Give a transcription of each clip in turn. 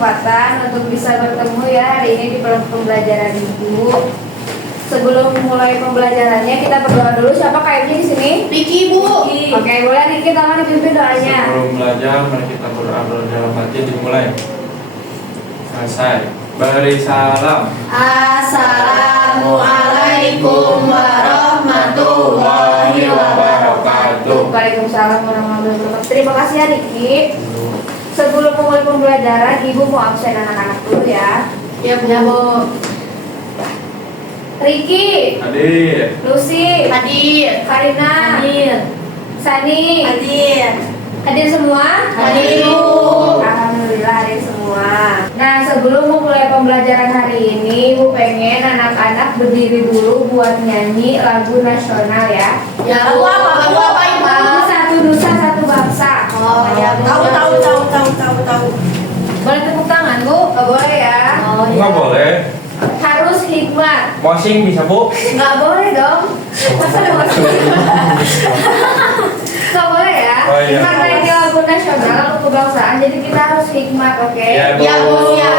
kesempatan untuk bisa bertemu ya hari ini di pembelajaran Ibu. Sebelum mulai pembelajarannya kita berdoa dulu. Siapa kayaknya di sini? Riki, Bu. Oke, boleh Riki tangan dipimpin doanya. Sebelum belajar, mari kita berdoa dalam hati dimulai. Selesai. Beri salam. Assalamualaikum warahmatullahi wabarakatuh. Waalaikumsalam warahmatullahi wabarakatuh. Terima kasih ya Riki. Sebelum mulai pembelajaran, Ibu mau absen anak-anak dulu ya. Ya, Bu. Riki, Hadir. Lucy, Hadir. Karina, Hadir. Sani, Hadir. hadir semua? Hadir, Bu. Alhamdulillah hadir semua. Nah, sebelum memulai pembelajaran hari ini, Ibu pengen anak-anak berdiri dulu buat nyanyi lagu nasional ya. Ya, lagu apa? Lagu apa, Ibu? Lagu Satu Nusa Satu Bangsa. Oh, ya. Tahu. Boleh tepuk tangan, Bu? Nggak boleh ya? Oh, Enggak boleh. Harus hikmat. Washing bisa, Bu? Nggak boleh dong. Masa ada washing? Nggak boleh ya? Oh, iya. Karena ini lagu nasional, lagu kebangsaan, jadi kita harus hikmat, oke? Ya, Bu. Ya, Bu. Ya.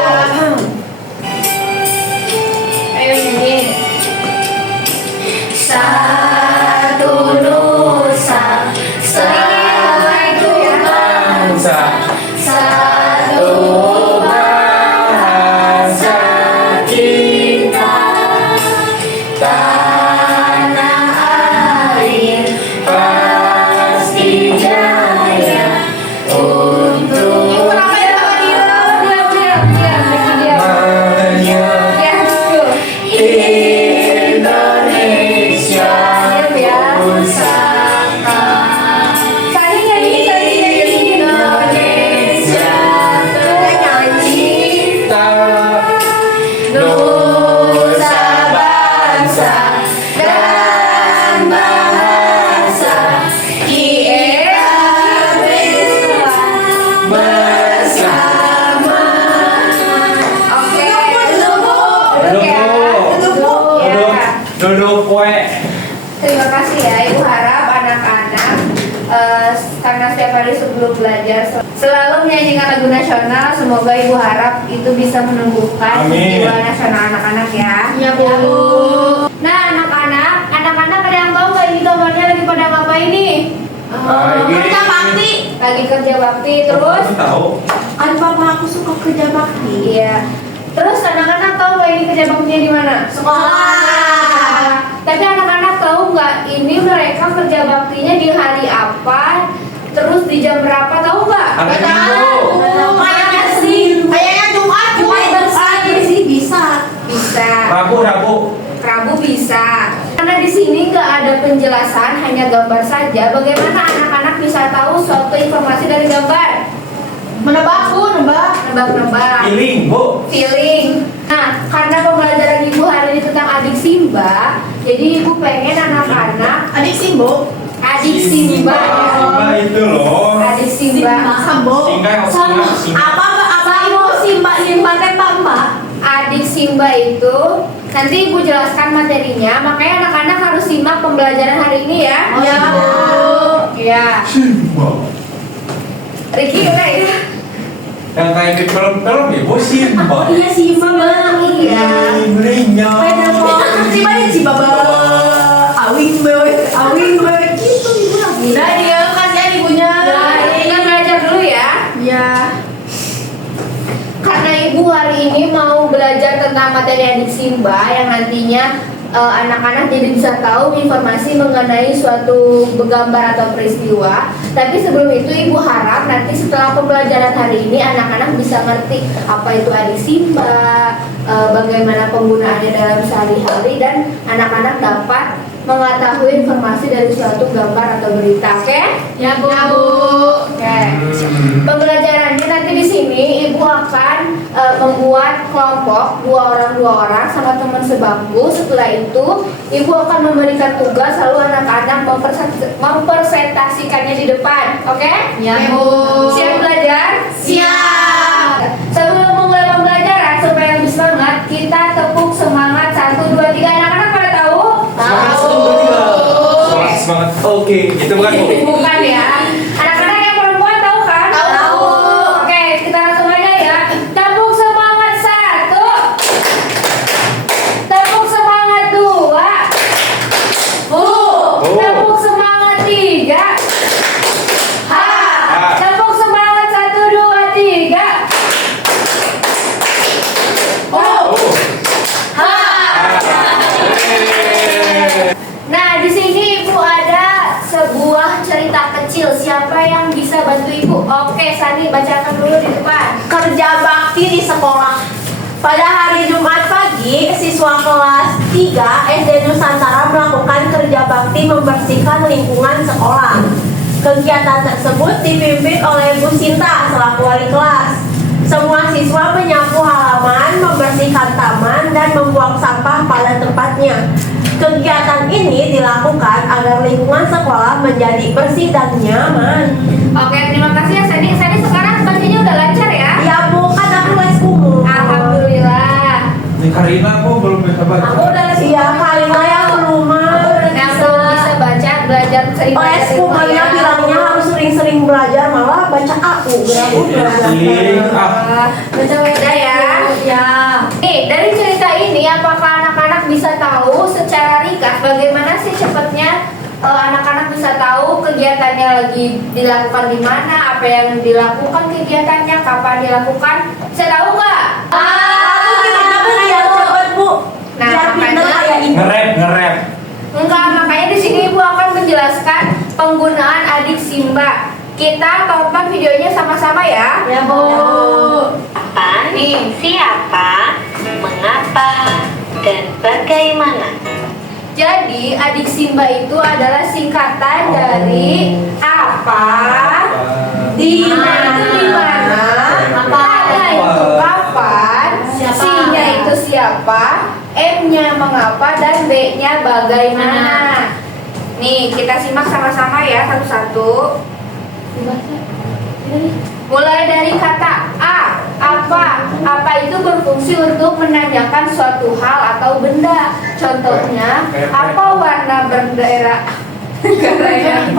Ayo nyanyi. Satu Nusa, satu Bangsa. satu bahasa kita, tanah air pasti jaya untuk Ibu kenapa ya? Diam. Maya Ya, betul. Indonesia Pusaka. Tadi nyanyi. Indonesia tercinta, Nusa nusa bangsa dan bahasa kita bersama. Oke. Duduk, ya. Bu. Ya. Duduk, kue. Terima kasih ya. Ibu harap anak-anak karena setiap hari sebelum belajar selalu menyanyikan lagu nasional. Semoga Ibu harap itu bisa menumbuhkan Amin. jiwa nasional anak-anak ya. Ya, Bu. Nah, anak-anak ada yang tahu nggak ini gambarnya lagi pada ngapain nih? Kerja bakti. Lagi kerja bakti terus? Aku tahu. Kan papa aku suka kerja bakti. Iya. Terus anak-anak tahu nggak ini kerja baktinya di mana? Sekolah. Tapi anak-anak tahu nggak ini mereka kerja baktinya di hari apa? Terus di jam berapa tahu nggak? Hari Nggak Minggu. tahu. Kayaknya sih. Kayaknya Jumat. Sih bisa. Bisa. Rabu. Rabu bisa. Karena di sini nggak ada penjelasan, hanya gambar saja. Bagaimana anak-anak bisa tahu suatu informasi dari gambar? Menebak, Bu, nebak. Nebak-nebak. Feeling, Bu. Feeling. Nah, karena pembelajaran Ibu hari ini tentang adik Simba, jadi Ibu pengen anak-anak Adik Simbo. adik Simba. Simba itu loh. Adik Simba. Sambo. Simba. Apa itu Simba teh Mbak? Adik Simba itu nanti Ibu jelaskan materinya, makanya anak-anak harus simak pembelajaran hari ini ya. Ya, Bu. Ya. Simba. Riki udah ya. Yang kayak di film-film ya, Bu, Simba. Iya Simba, Bang. Iya. Berinya. Simba ini Simba, awing bewe gitu Ibu lagi. Udah dia kasihan ibunya. Nah, kita belajar dulu ya. Ya. Karena Ibu hari ini mau belajar tentang materi adik Simba yang nantinya anak-anak jadi bisa tahu informasi mengenai suatu gambar atau peristiwa. Tapi sebelum itu Ibu harap nanti setelah pembelajaran hari ini anak-anak bisa ngerti apa itu adik Simba, bagaimana penggunaannya dalam sehari-hari, dan anak-anak dapat mengetahui informasi dari suatu gambar atau berita. Oke? Ya, Bu. Oke. Pembelajarannya nanti di sini Ibu akan membuat kelompok dua orang sama teman sebangku. Setelah itu Ibu akan memberikan tugas lalu anak-anak mempresentasikannya di depan. Oke? Ya, Bu. Siap belajar? Siap. Sebelum memulai pembelajaran supaya lebih semangat, kita tepuk semangat 1, 2, 3. Anak-anak pada tahu? Semangat. Oke, itu bukan, Bu. Bukan ya. Anak-anak yang perempuan tahu kan? Tahu. Oke, kita langsung aja ya. Campur siswa kelas 3 SD Nusantara melakukan kerja bakti membersihkan lingkungan sekolah. Kegiatan tersebut dipimpin oleh Bu Sinta selaku wali kelas. Semua siswa menyapu halaman, membersihkan taman, dan membuang sampah pada tempatnya. Kegiatan ini dilakukan agar lingkungan sekolah menjadi bersih dan nyaman. Oke, terima kasih ya Sani. Sani sekarang bacaannya udah lancar ya? Ya Bu, kan aku les kumul. Alhamdulillah. Ini Karina aku belum bisa baca. Aku udah siap, Karina yang rumah. Yang belum bisa baca, belajar sering Les belajar kumulnya bilangnya harus sering-sering belajar, malah baca aku. Aku Baca udah ya. Ya. Nih, dari cerita ini apakah anak-anak bisa tahu secara ringkas bagaimana sih cepatnya anak-anak bisa tahu kegiatannya lagi dilakukan di mana, apa yang dilakukan kegiatannya, kapan dilakukan? Bisa tahu nggak? Aku gimana Bu biar cepet Bu? Nah, Biar pinter makanya- kayak ini. Ngerep. Enggak, makanya di sini Ibu akan menjelaskan penggunaan adik Simba. Kita tonton videonya sama-sama ya. Ya Bu. Kapan, siapa, mengapa, dan bagaimana. Jadi adik Simba itu adalah singkatan dari apa, Di di mana, apa-nya itu kapan, Siapa? C-nya itu siapa, M-nya mengapa, dan B-nya bagaimana. Nih kita simak sama-sama ya satu-satu. Mulai dari kata A, apa itu berfungsi untuk menanyakan suatu hal atau benda. Contohnya, apa warna bendera negara?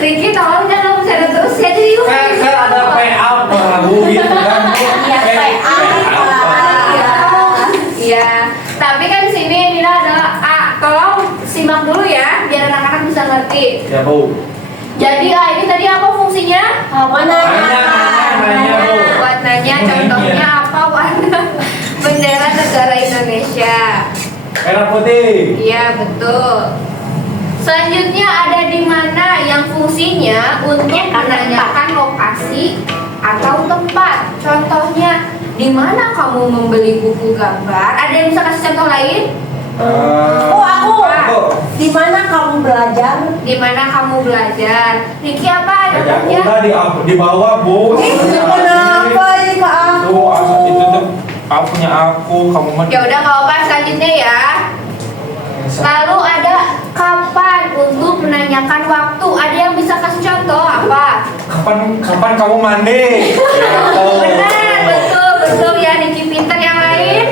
Riki tolong jangan bercanda terus ya, jadi lu Kan ada apa Bu gitu kan? Iya, apa? Iya, tapi kan di sini Nina adalah A. Tolong simak dulu ya, biar anak-anak bisa ngerti. Ya Bu. Jadi A ini tadi apa fungsinya? Mana? Nanya, Bu. Buat nanya, contohnya apa warna bendera negara Indonesia? Merah putih. Iya betul. Selanjutnya ada di mana yang fungsinya untuk menanyakan lokasi atau tempat. Contohnya, di mana kamu membeli buku gambar? Ada yang bisa kasih contoh lain? Oh, aku. Aku. Di mana kamu belajar? Di mana kamu belajar? Niki apa ada Ya udah di bawah Bu. Kenapa ini ke aku? Tuh, itu tuh punya aku, kamu mah. Ya udah nggak apa, selanjutnya ya. Lalu ada kapan untuk menanyakan waktu. Ada yang bisa kasih contoh apa? Kapan kamu mandi? Benar, betul ya Niki pinter. Yang lain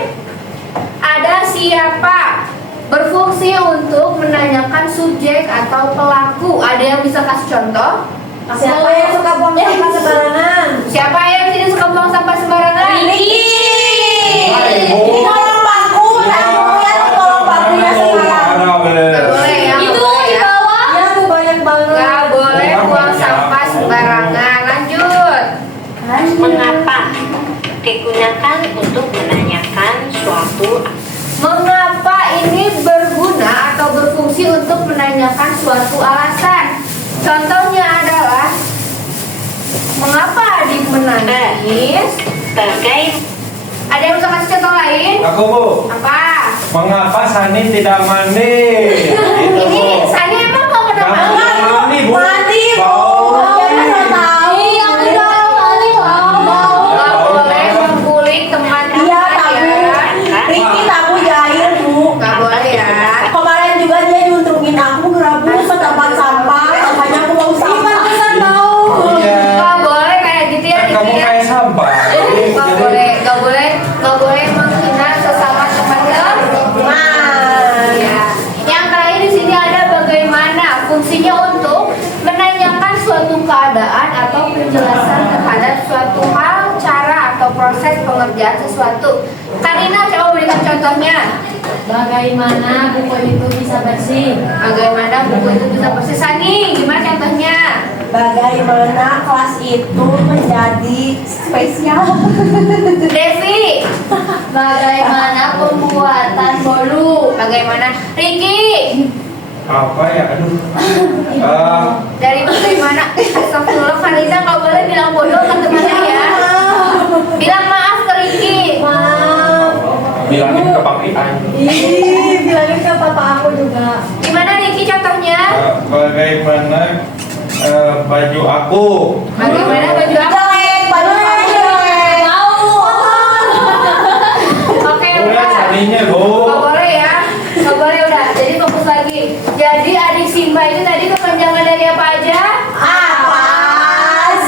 ada siapa, berfungsi untuk menanyakan subjek atau pelaku. Ada yang bisa kasih contoh? Siapa yang suka buang sampah sembarangan? Siapa yang sini suka buang sampah sembarangan? Hai, Bu. Ini tolong paku, aku lihat tolong pakunya sekarang. Nggak boleh ya. Itu di bawah. Ya tuh banyak banget. Nggak boleh buang sampah sembarangan. Lanjut. Mengapa digunakan untuk menanyakan suatu. Mengapa ini berguna atau berfungsi untuk menanyakan suatu alasan? Contohnya adalah mengapa adik menangis? Ada yang bisa kasih contoh lain? Aku Bu. Apa? Mengapa Sani tidak mandi? Gitu, Ini Bu. Sani emang nggak pernah Nggak mandi? pernah mandi, Bu. Mandi, Bu. Bau. Ya mana tahu. Iya, betul. Nggak boleh membulik teman-teman Iya, tahu. ya. Riki tahu jahil, Bu. Nggak boleh ya. Kemarin juga dia nyuntrungin aku gerabu ke tempat sampah, makanya aku mau sampah. Pantesan tahu. Iya. Nggak boleh kayak gitu ya. Kan kamu Riki, ya. kayak sampah. Nggak boleh menghina sesama teman-teman. Ya. Yang terakhir di sini ada bagaimana fungsinya untuk menanyakan suatu keadaan atau penjelasan terhadap suatu hal, cara atau proses pengerjaan sesuatu. Karina coba berikan contohnya. Bagaimana buku itu bisa bersih? Bagaimana buku itu bisa bersih? Sani, gimana contohnya? Bagaimana kelas itu menjadi spesial? Devi, bagaimana pembuatan bolu? Bagaimana? Riki, Apa ya? Aduh. dari bagaimana? Astagfirullah, Farida nggak boleh bilang bodoh ke temannya ya. Bilang maaf ke Riki. Maaf. bilangin ke papi Ai. Ih, bilangin ke papa aku juga. Gimana Niki contohnya? Bagaimana baju aku? Bagaimana baju aku? Jelek, baju kamu jelek. Oke, Udah udah. saninya Bu. Nggak boleh ya. Nggak boleh udah. Jadi fokus lagi. Jadi adik Simba itu tadi kepanjangan dari apa aja? Apa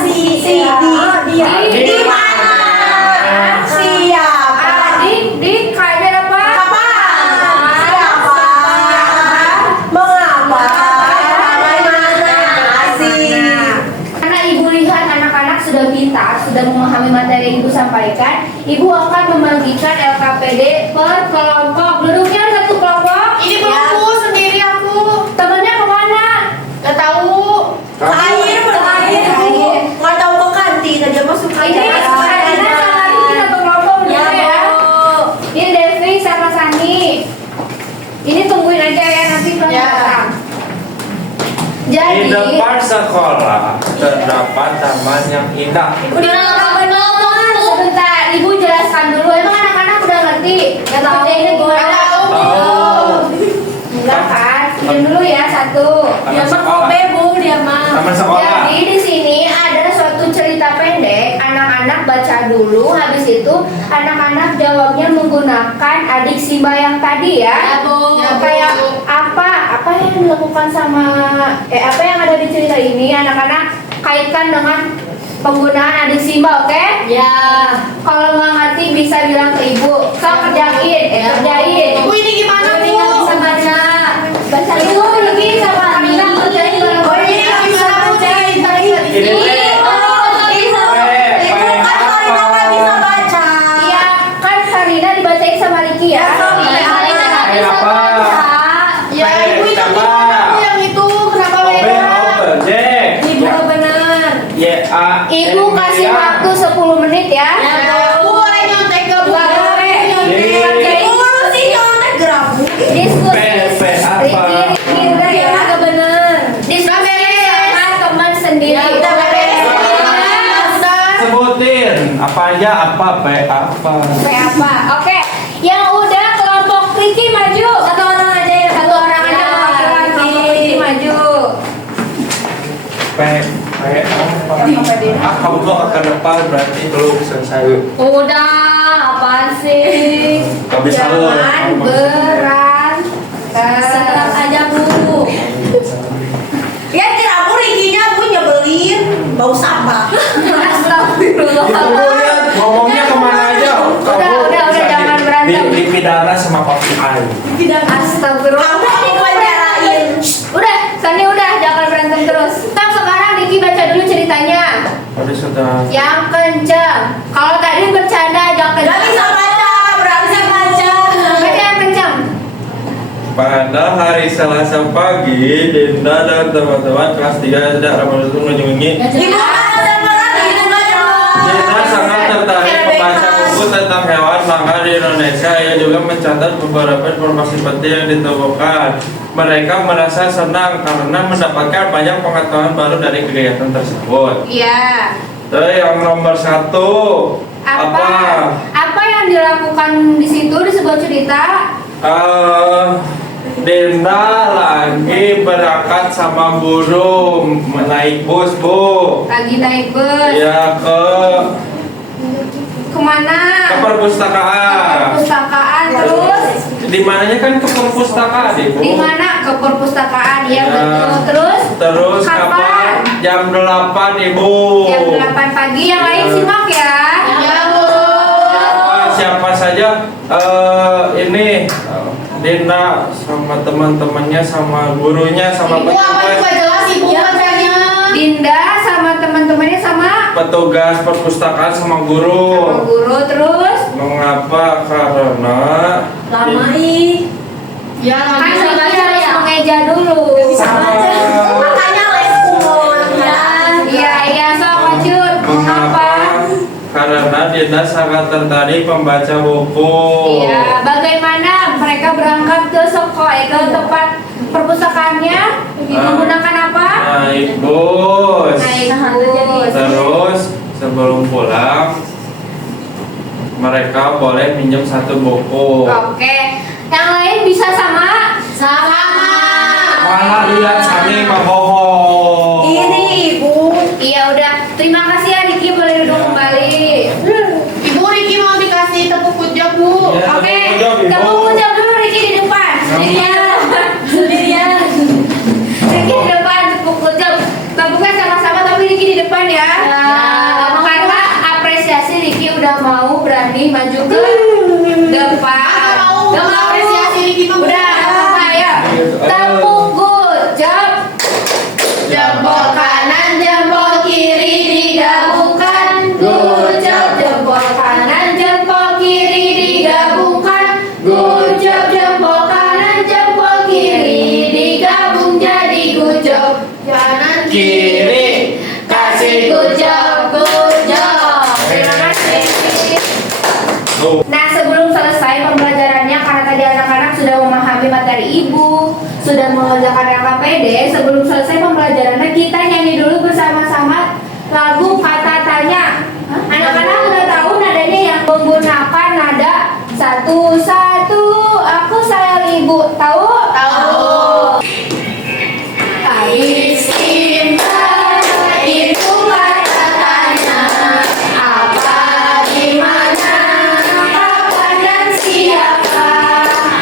sih? Di mana? Siapa? Adik kayak apa? Apa? Siapa? Mengapa? Bagaimana sih? Karena ibu lihat anak-anak sudah pintar, sudah memahami materi yang ibu sampaikan, ibu akan membagikan LKPD per kelompok. Duduknya satu kelompok. Ini belum sendiri aku. Temennya kemana? Gak tahu. Air, nggak tahu ke kantin aja masuk Ini aja. Karina sama Riki satu kelompok duduk ya. Ini Devi sama Sani. Ini tungguin aja ya nanti kelas Ya. datang. Di Jadi depan sekolah terdapat taman yang indah. sebentar, ibu jelaskan dulu. Emang anak-anak udah ngerti? Gak tahu ini gimana? Tahu. Enggak kan? Diam dulu ya satu. Taman sekolah. Dia mah. Taman sekolah. Jadi di sini ada suatu cerita pendek. Anak-anak baca dulu. Habis itu anak-anak jawabnya menggunakan adik Simba yang tadi ya. Ya, Bu. Kayak apa yang dilakukan sama apa yang ada di cerita ini anak-anak kaitkan dengan penggunaan adik Simba, oke? Ya. Kalau nggak ngerti bisa bilang ke ibu. So kerjain. Ibu ini gimana Ini Bu? nggak bisa baca. Baca dulu ini sama Amina kerjain bareng. Oh ini nggak bisa Bu. Ini Ibu kan Karina nggak bisa baca. Iya, kan Karina dibacain sama Riki ya. Kayak apa? Ya ibu itu Siapa? aku yang itu kenapa beda? Ibu benar. Ibu kasih waktu 10 menit ya. Aku boleh nyontek ke Bu. Nggak boleh. Iya. Kerjain Ibu sih nyontek gerabu. diskusi. apa? Riki udah ya. Nggak benar. Diskusi sama teman sendiri. Ya, udah beres. Sebutin apa aja apa Kayak apa? Oke, yang udah kelompok Riki maju. Satu orang aja ya. Satu orang aja. Ya, Kelompok Riki maju. Kamu mau ke depan berarti belum selesai. Udah, apaan sih? Gak bisa lu. Jangan berantak. Sekarang aja Bu. Ya kiramu Rikinya Bu nyebelin, bau sampah. Astagfirullah. Ibu lihat ngomongnya kemana aja? Udah, bisa jangan berantem. dipidana sama papi Ai. Astagfirullah. Kamu diwawancarain. Udah, Sani udah, jangan berantem terus. Sekarang Diki baca dulu ceritanya. Tadi sudah. Yang kenceng. Kalau tadi bercanda jangan Gak kenceng. bisa baca, berarti baca. Baca yang kenceng. Pada hari Selasa pagi, Dinda dan teman-teman kelas 3 sedang ramai mengunjungi. Ibu nggak dengeran, ibu nggak jelas. Dinda sangat tertarik membaca buku tentang hewan langka di Indonesia. Ia juga mencatat beberapa informasi penting yang ditemukan. Mereka merasa senang karena mendapatkan banyak pengetahuan baru dari kegiatan tersebut. Iya. Terus yang nomor 1 Apa yang dilakukan di situ di sebuah cerita? Dinda lagi berangkat sama guru naik bus Bu. Lagi naik bus. Ya Kemana? ke perpustakaan. Perpustakaan terus. Di mananya kan ke perpustakaan Ibu. Di mana? Ke perpustakaan ya, Ya. betul. Terus Kapan? Jam 8 Ibu. Jam 8 pagi. Yang lain simak ya. Ya Bu. Siapa saja ini Dinda sama teman-temannya sama gurunya sama Ibu apa juga jelas ibu bacanya. Dinda sama teman-temannya sama petugas perpustakaan sama guru. guru terus. Mengapa? Karena Lama ih. Ya Kan nggak bisa Riki baca harus ya. mengeja dulu. Makanya les kumon. Iya, so lanjut. Mengapa? Karena Dinda sangat tertarik membaca buku. Iya, bagaimana mereka berangkat ke sekolah, ke tempat perpustakaannya menggunakan apa? Naik bus. Naik bus. Terus sebelum pulang Mereka boleh minjem 1 buku. Oke. Yang lain bisa sama? Sama. Mana lihat kami bohong. Ini ibu. Iya udah. Terima kasih ya Riki, boleh duduk kembali. Ibu Riki mau dikasih tepuk kujab, Bu. Ya, Oke. tepuk kujab, Ibu. Tepuk kujab dulu Riki di depan. Sendirian. Riki di depan tepuk kujab. Tepuknya sama-sama tapi Riki di depan ya. Karena apresiasi Riki udah mau berani maju ke depan. Gak mau apresiasi Riki mah. Udah, apa ya? Tepuk kujab. Jempol kanan, jempol kiri digabungkan. Gujab, jempol kanan, jempol kiri digabungkan. Gujab, jempol kanan, jempol kiri digabung jadi gujab. Kanan Kiri, kasih gujab, gujab. Terima kasih. Tuh. Nah, sebelum selesai pembelajarannya, karena tadi anak-anak sudah memahami materi ibu, sudah mengerjakan LKPD, sebelum selesai pembelajarannya kita nyanyi dulu bersama-sama lagu Kata Tanya. Anak-anak udah tahu nadanya yang menggunakan nada satu-satu. Aku sayang ibu. Tahu? Tahu. Adik Simba, itu kata tanya. Apa, di mana, kapan dan siapa?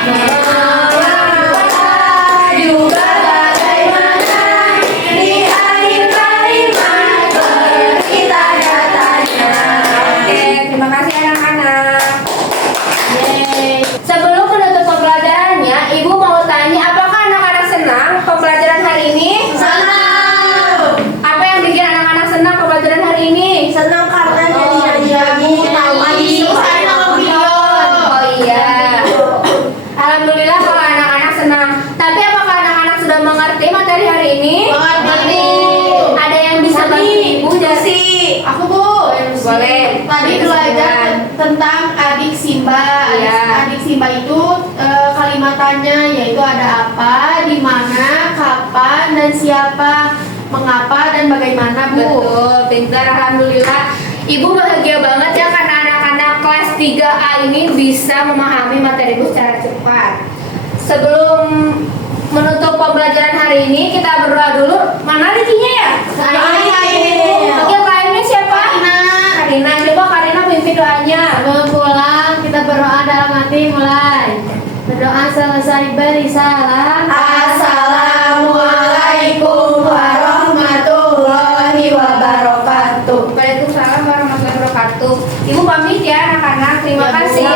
Mengapa juga bagaimana? Di akhir kalimat beri tanda tanya. Oke, terima kasih anak-anak. Yeay. Sebelum menutup pembelajarannya, Ibu mau tanya, apakah anak-anak senang pembelajaran hari ini? Senang. Apa yang bikin anak-anak senang pembelajaran hari ini? Senang karena jadi nyanyi-nyanyi tahu adik Terus ada nonton video. Oh iya. Alhamdulillah kalau anak-anak senang. Tapi apakah anak-anak sudah mengerti materi hari ini? Mengerti. Ada yang bisa bantu Ibu Jasi? Aku, Bu. Boleh. Tadi belajar tentang adik Simba. Iya. Adik Simba itu kalimatannya yaitu ada apa, di mana, kapan, dan siapa, mengapa, dan bagaimana, Bu. Betul, pintar. Alhamdulillah. Ibu bahagia banget ya karena anak-anak kelas 3A ini bisa memahami materi Ibu secara cepat. Sebelum menutup pembelajaran hari ini, kita berdoa dulu. Mana Rikinya ya? Panggil lainnya siapa? Karina. Coba Karina pimpin doanya. Sebelum pulang kita berdoa dalam hati mulai. Berdoa selesai beri salam. Assalamualaikum warahmatullahi wabarakatuh. Waalaikumsalam warahmatullahi wabarakatuh. Ibu pamit ya anak-anak. Terima kasih.